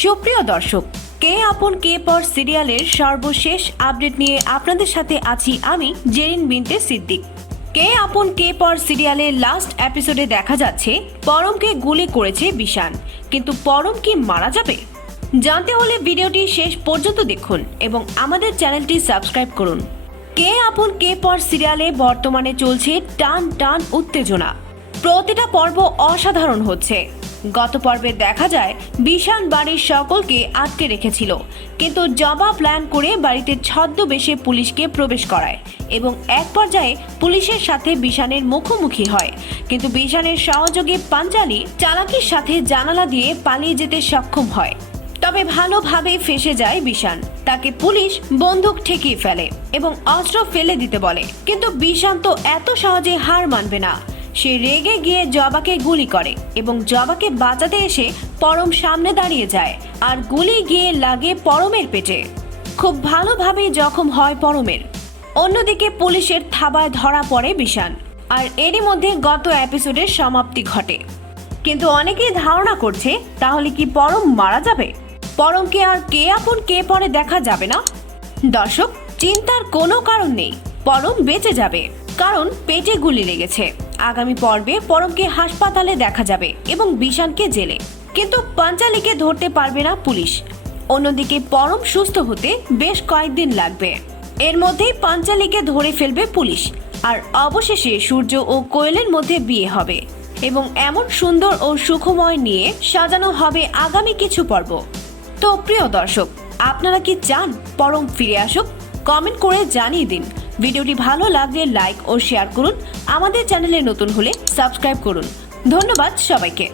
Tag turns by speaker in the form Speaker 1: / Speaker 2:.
Speaker 1: সুপ্রিয় দর্শক, কে আপন কে পর সিরিয়ালের সর্বশেষ আপডেট নিয়ে আপনাদের সাথে আছি আমি, জেরিন বিনতে সিদ্দিক। কে আপন কে পর সিরিয়ালের লাস্ট এপিসোডে দেখা যাচ্ছে, পরমকে গুলি করেছে বিশান। কিন্তু পরম কি মারা যাবে? জানতে হলে ভিডিওটি শেষ পর্যন্ত দেখুন এবং আমাদের চ্যানেলটি সাবস্ক্রাইব করুন। কে আপন কে পর সিরিয়ালে বর্তমানে চলছে টান টান উত্তেজনা। প্রতিটা পর্ব অসাধারণ হচ্ছে। গত পর্বে দেখা যায়, বিশান বাড়ির সকলকে আটকে রেখেছিল। কিন্তু জবা প্ল্যান করে বাড়িতে ছদ্মবেশে পুলিশকে প্রবেশ করায় এবং এক পর্যায়ে পুলিশের সাথে বিশানের মুখোমুখি হয়। কিন্তু বিশানের সহযোগী পাঞ্জালি চালাকির সাথে জানালা দিয়ে পালিয়ে যেতে সক্ষম হয়। তবে ভালোভাবে ফেসে যায় বিশান। তাকে পুলিশ বন্দুক ঠেকিয়ে ফেলে এবং অস্ত্র ফেলে দিতে বলে। কিন্তু বিশান তো এত সহজে হার মানবে না। সে রেগে গিয়ে জবাকে গুলি করে এবং জবাকে বাঁচাতে এসে পরম সামনে দাঁড়িয়ে যায় আর গুলি গিয়ে লাগে পরমের পেটে। খুব ভালোভাবে জখম হয় পরমের। অন্যদিকে পুলিশের থাবায় ধরা পড়ে বিশান আর এরই মধ্যে গত এপিসোডের সমাপ্তি ঘটে। কিন্তু অনেকেই ধারণা করছে, তাহলে কি পরম মারা যাবে? পরমকে আর কে আপন কে পরে দেখা যাবে না? দর্শক, চিন্তার কোনো কারণ নেই। পরম বেঁচে যাবে। কারণ পেটে গুলি লেগেছে। আগামী পর্বে পরমকে হাসপাতালে দেখা যাবে এবং বিশানকে জেলে। কিন্তু পাঞ্চালিকে ধরতে পারবে না পুলিশ। অন্যদিকে পরম সুস্থ হতে বেশ কয়েকদিন লাগবে। এর মধ্যেই পাঞ্চালিকে ধরে ফেলবে পুলিশ। আর অবশেষে সূর্য ও কোয়েলের মধ্যে বিয়ে হবে। এবং এমন সুন্দর ও সুখময় নিয়ে সাজানো হবে আগামী কিছু পর্ব। তো প্রিয় দর্শক, আপনারা কি চান পরম ফিরে আসুক? কমেন্ট করে জানিয়ে দিন। ভিডিওটি ভালো লাগলে লাইক ও শেয়ার করুন। আমাদের চ্যানেলে নতুন হলে সাবস্ক্রাইব করুন। ধন্যবাদ সবাইকে।